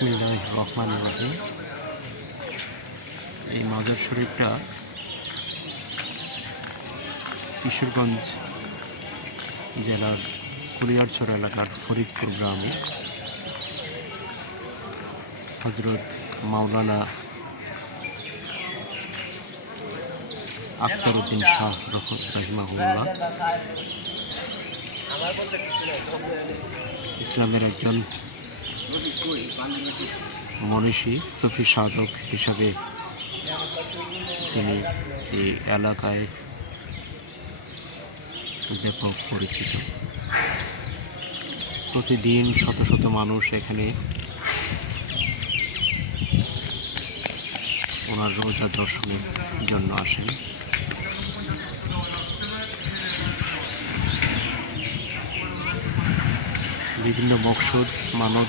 বিসমিল্লাহ রহমান রহিম এই মাজার শরীফটা কিশোরগঞ্জ জেলার কুলিয়ারছড়া এলাকার ফরিদপুর গ্রামে হজরত মাওলানা আখতার উদ্দিন শাহ রহমত রাহিমাহুল্লাহ ইসলামের একজন মনীষী সুফি সাধক হিসাবে তিনি এই এলাকায় ব্যাপক পরিচিত। প্রতিদিন শত শত মানুষ এখানে ওনার রোজা দর্শনের জন্য আসেন। বিভিন্ন মকসুদ মানব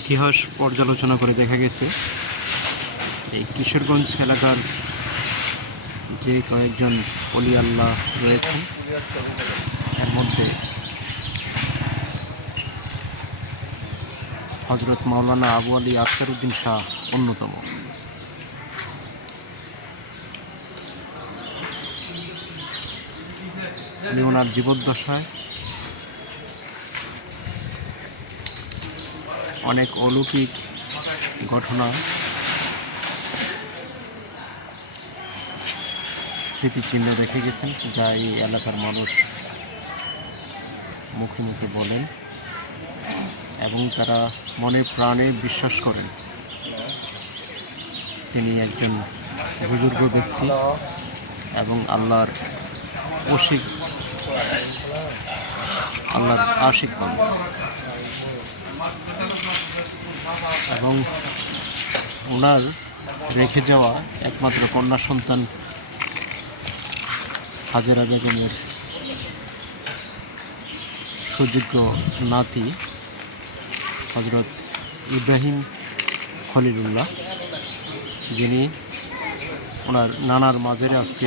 ইতিহাস পর্যালোচনা করে দেখা গেছে এই কিশোরগঞ্জ এলাকার যে কয়েকজন অলি আল্লাহ রয়েছেন এর মধ্যে হজরত মাওলানা আবু আলী আখতারউদ্দিন শাহ অন্যতম। উনি ওনার জীবদ্দশায়। অনেক অলৌকিক ঘটনা। স্মৃতিচিহ্ন রেখে গেছেন যা এই এলাকার মানুষ মুখে মুখে বলেন এবং তারা মনে প্রাণে বিশ্বাস করেন। তিনি একজন বুজুর্গ ব্যক্তি এবং আল্লাহর অসিক আল্লাহ আশিক পান এবং ওনার রেখে যাওয়া একমাত্র কন্যা সন্তান হাজেরা বেগমের সুযোগ্য নাতি হজরত ইব্রাহিম খলিলুল্লাহ, যিনি ওনার নানার মাঝে আজকে